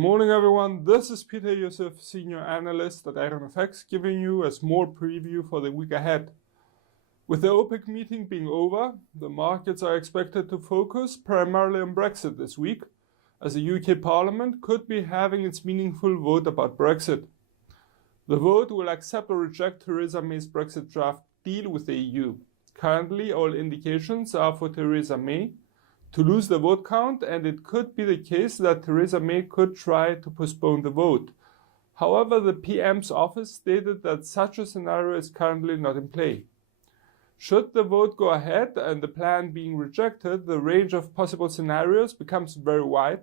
morning everyone, this is Peter Yusuf, Senior Analyst at IronFX, giving you a small preview for the week ahead. With the OPEC meeting being over, the markets are expected to focus primarily on Brexit this week, as the UK Parliament could be having its meaningful vote about Brexit. The vote will accept or reject Theresa May's Brexit draft deal with the EU. Currently, all indications are for Theresa May to lose the vote count, and it could be the case that Theresa May could try to postpone the vote. However, the PM's office stated that such a scenario is currently not in play. Should the vote go ahead and the plan being rejected, the range of possible scenarios becomes very wide,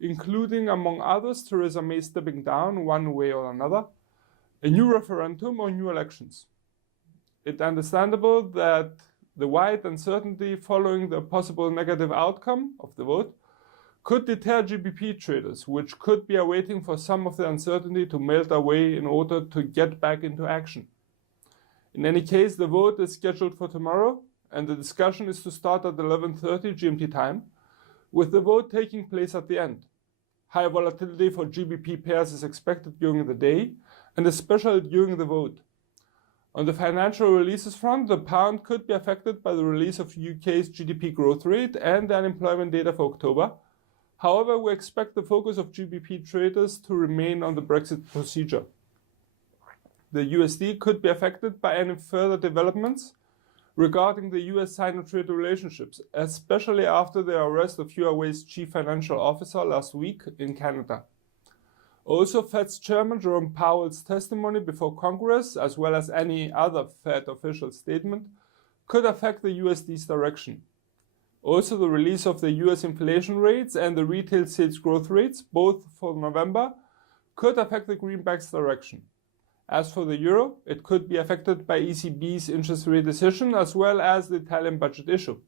including, among others, Theresa May stepping down one way or another, a new referendum, or new elections. It's understandable that the wide uncertainty following the possible negative outcome of the vote could deter GBP traders, which could be awaiting for some of the uncertainty to melt away in order to get back into action. In any case, the vote is scheduled for tomorrow, and the discussion is to start at 11:30 GMT time, with the vote taking place at the end. High volatility for GBP pairs is expected during the day, and especially during the vote. On the financial releases front, the pound could be affected by the release of UK's GDP growth rate and the unemployment data for October. However, we expect the focus of GBP traders to remain on the Brexit procedure. The USD could be affected by any further developments regarding the US-Sino trade relationships, especially after the arrest of Huawei's chief financial officer last week in Canada. Also, Fed's Chairman Jerome Powell's testimony before Congress, as well as any other Fed official statement, could affect the USD's direction. Also, the release of the US inflation rates and the retail sales growth rates, both for November, could affect the greenback's direction. As for the euro, it could be affected by ECB's interest rate decision as well as the Italian budget issue.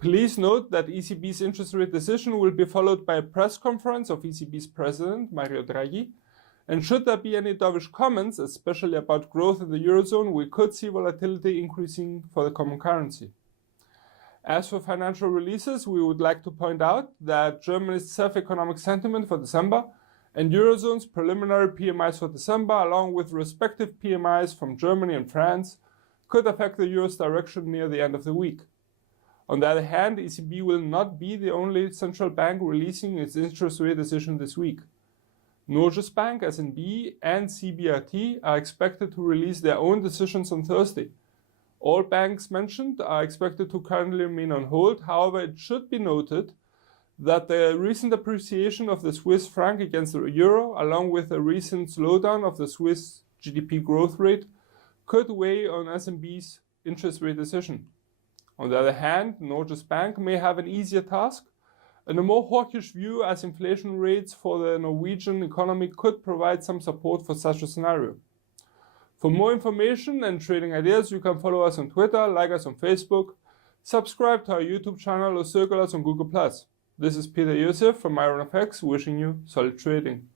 Please note that ECB's interest rate decision will be followed by a press conference of ECB's president, Mario Draghi, and should there be any dovish comments, especially about growth in the Eurozone, we could see volatility increasing for the common currency. As for financial releases, we would like to point out that Germany's self-economic sentiment for December and Eurozone's preliminary PMIs for December, along with respective PMIs from Germany and France, could affect the euro's direction near the end of the week. On the other hand, ECB will not be the only central bank releasing its interest rate decision this week. Norgesbank, SNB, and CBRT are expected to release their own decisions on Thursday. All banks mentioned are expected to currently remain on hold. However, it should be noted that the recent appreciation of the Swiss franc against the euro, along with a recent slowdown of the Swiss GDP growth rate, could weigh on SNB's interest rate decision. On the other hand, Norgesbank may have an easier task and a more hawkish view, as inflation rates for the Norwegian economy could provide some support for such a scenario. For more information and trading ideas, you can follow us on Twitter, like us on Facebook, subscribe to our YouTube channel, or circle us on Google+. This is Peter Yusuf from IronFX, wishing you solid trading.